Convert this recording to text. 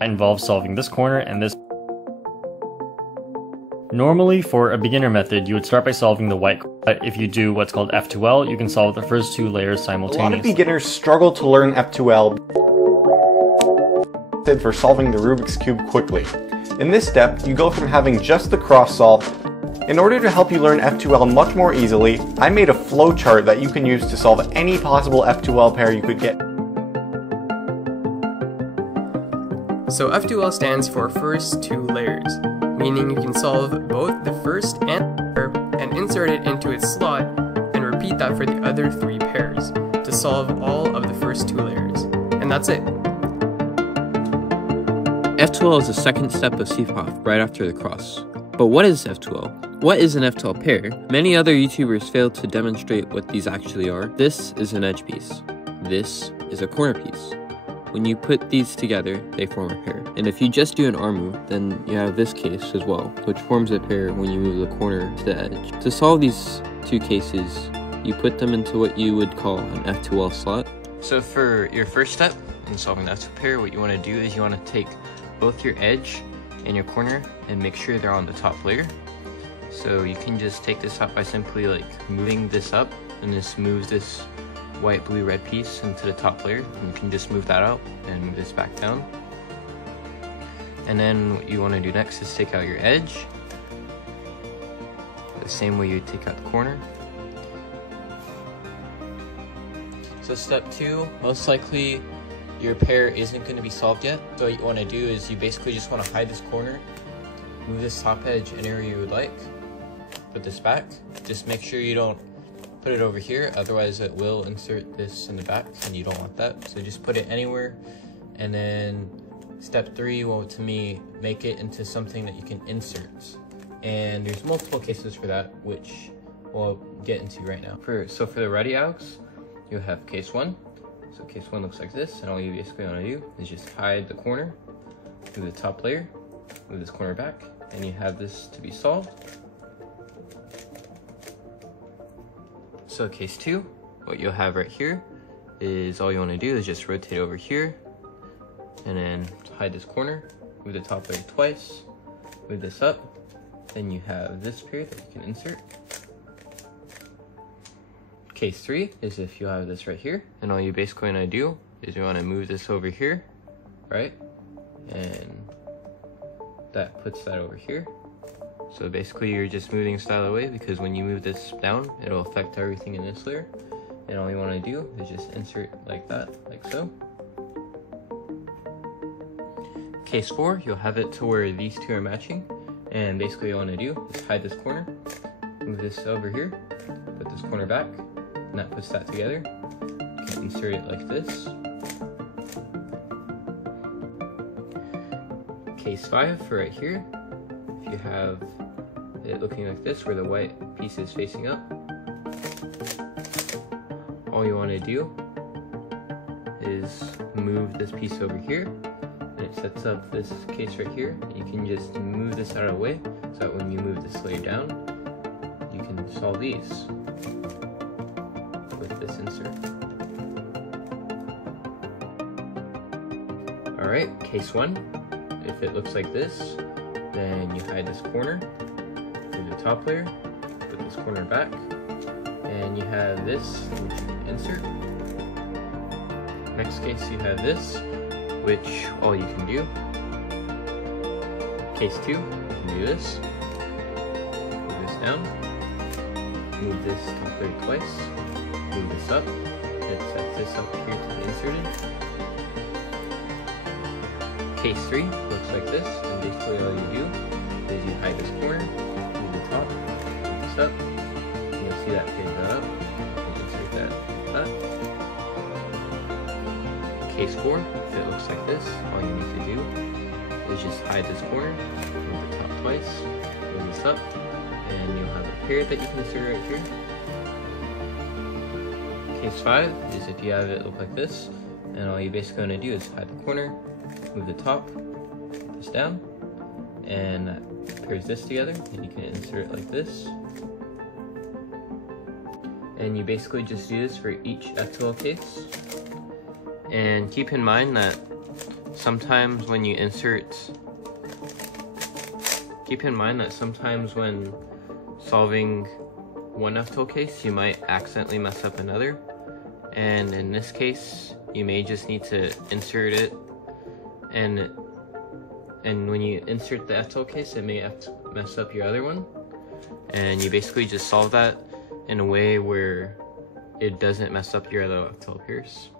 involves solving this corner and this. Normally, for a beginner method, you would start by solving the white corner. But if you do what's called F2L, you can solve the first two layers simultaneously. A lot of beginners struggle to learn F2L for solving the Rubik's Cube quickly. In this step, you go from having just the cross solve. In order to help you learn F2L much more easily, I made a flowchart that you can use to solve any possible F2L pair you could get. So F2L stands for first two layers, meaning you can solve both the first and pair and insert it into its slot and repeat that for the other three pairs to solve all of the first two layers. And that's it. F2L is the second step of cfop right after the cross. But what is F2L? What is an F2L pair? Many other YouTubers fail to demonstrate what these actually are. This is an edge piece. This is a corner piece. When you put these together, they form a pair. And if you just do an arm move, then you have this case as well, which forms a pair when you move the corner to the edge. To solve these two cases, you put them into what you would call an F2L slot. So for your first step in solving the F2L pair, what you want to do is you want to take both your edge and your corner and make sure they're on the top layer. So you can just take this up by simply like moving this up, and this moves this white, blue, red piece into the top layer, and you can just move that out and move this back down. And then what you want to do next is take out your edge the same way you take out the corner. So step 2, most likely your pair isn't going to be solved yet. So what you want to do is you basically just want to hide this corner, move this top edge anywhere you would like, put this back. Just make sure you don't put it over here, otherwise it will insert this in the back and you don't want that. So just put it anywhere. And then step 3 will, to me, make it into something that you can insert. And there's multiple cases for that, which we'll get into right now. So for the ready Alex, you have case 1. So case 1 looks like this, and all you basically want to do is just hide the corner, move the top layer, move this corner back, and you have this to be solved. So case 2, what you'll have right here is all you want to do is just rotate over here, and then hide this corner, move the top layer twice, move this up, then you have this pair that you can insert. Case 3 is if you have this right here, and all you basically want to do is you want to move this over here, right? And that puts that over here. So basically you're just moving this out of the way, because when you move this down, it'll affect everything in this layer. And all you want to do is just insert like that, like so. Case 4, you'll have it to where these two are matching. And basically all you want to do is hide this corner, move this over here, put this corner back, and that puts that together. You can insert it like this. Case 5 for right here, if you have it looking like this where the white piece is facing up, all you want to do is move this piece over here, and it sets up this case right here. You can just move this out of the way so that when you move this layer down, you can solve these with this insert. Alright, case 1, if it looks like this, then you hide this corner, move the top layer, put this corner back, and you have this, which you can insert. Next case you have this, which all you can do. Case 2, you can do this. Move this down, move this top layer twice, move this up, and it sets this up here to be inserted. Case 3 looks like this, and basically all you do is you hide this corner, move the top, move this up, and you'll see that pairs that up, and insert that up. Case 4, if it looks like this, all you need to do is just hide this corner, move the top twice, move this up, and you'll have a pair that you can insert right here. Case 5 is if you have it look like this, and all you basically want to do is hide the corner, move the top, put this down, and that pairs this together, and you can insert it like this. And you basically just do this for each F2L case. And keep in mind that sometimes when you insert, keep in mind that sometimes when solving one F12 case, you might accidentally mess up another. And in this case, you may just need to insert it, and when you insert the F12 case, it may have to mess up your other one. And you basically just solve that in a way where it doesn't mess up your other F12 pairs.